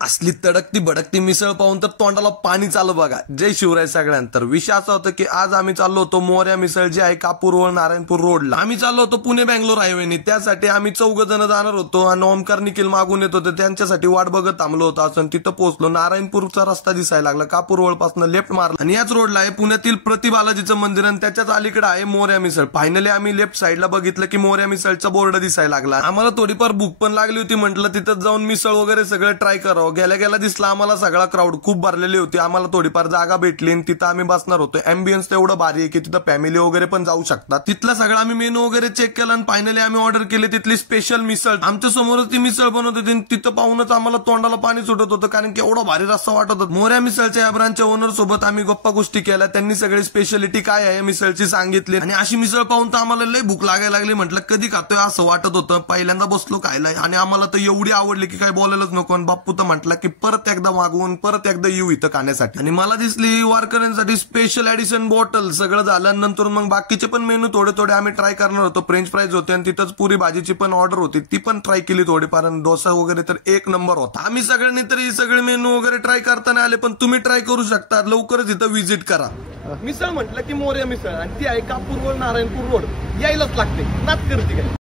असली तडकती भडकती मिसळ पाहून तर तोंडाला पाणी चालू बघा. जय शिवराय सगळ्यांतर. विषय असा होता की आज आम्ही चाललो होतो मोर्या मिसळ जी आहे कापूरवळ नारायणपूर रोडला. आम्ही चाललो होतो पुणे बेंगलोर हायवेने. त्यासाठी आम्ही 4 जण जाणार होतो आणि ओमकार निखिल मागून येत होते. त्यांच्यासाठी वाट बघत थांबलो होतो. असं तिथं पोहोचलो. नारायणपूरचा रस्ता दिसायला लागला. कापूरवळ पासून लेफ्ट मारला आणि याच रोडला आहे पुण्यातील प्रति बालाजीचं मंदिर आणि त्याच्याच अलीकडे आहे मोर्या मिसळ. फायनली आम्ही लेफ्ट साईडला बघितलं की मोर्या मिसळचा बोर्ड दिसायला लागला. आम्हाला थोडीफार भूक पण लागली होती. म्हटलं तिथं जाऊन मिसळ वगैरे सगळं ट्राय करावं. गेल्या गेला दिसला आम्हाला सगळा क्राऊड खूप भरलेली होती. आम्हाला थोडीफार जागा भेटली आणि तिथं आम्ही बसणार होतो. अँबियन्स तेवढं भारी आहे की तिथं फॅमिली वगैरे पण जाऊ शकतात. तिथला सगळं आम्ही मेनू वगैरे चेक केला आणि फायनली आम्ही ऑर्डर केली तिथली स्पेशल मिसळ. आमच्या समोरच ती मिसळ बनवत होती. तिथं पाहूनच आम्हाला तोंडाला पाणी सुटत होतं कारण की एवढा भारी रस्सा वाटत होता. मोर्या मिसळच्या या ब्रांचच्या ओनर सोबत आम्ही गप्पा गोष्टी केल्या. त्यांनी सगळी स्पेशालिटी काय आहे मिसळची सांगितली आणि अशी मिसळ पाहून तर आम्हाला लय भूक लागायला लागली. म्हटलं कधी खातोय असं वाटत होतं. पहिल्यांदा बसलो खायला आणि आम्हाला तर एवढी आवडली की काय बोलायलाच नको. बाप्पू तर म्हटलं की परत एकदा मागवून परत एकदा येऊ इथं खाण्यासाठी. आणि मला दिसली वारकऱ्यांसाठी स्पेशल ऍडिशन बॉटल. सगळं झालं नंतर मग बाकीचे पण मेनू थोडे थोडे आम्ही ट्राय करणार होतो. फ्रेंच फ्राईज होते आणि तिथंच पुरी भाजीची पण ऑर्डर होती. ती पण ट्राय केली थोडीफार. डोसा वगैरे तर एक नंबर होता. आम्ही सगळ्यांनी तरी सगळे मेनू वगैरे ट्राय करताना आले पण तुम्ही ट्राय करू शकता. लवकरच इथं व्हिजिट करा. मिसळ म्हटलं की मोर्या मिसळ आणि ती आहे कापूरवळ नारायणपूर रोड. यायलाच लागते. नाच करते काय.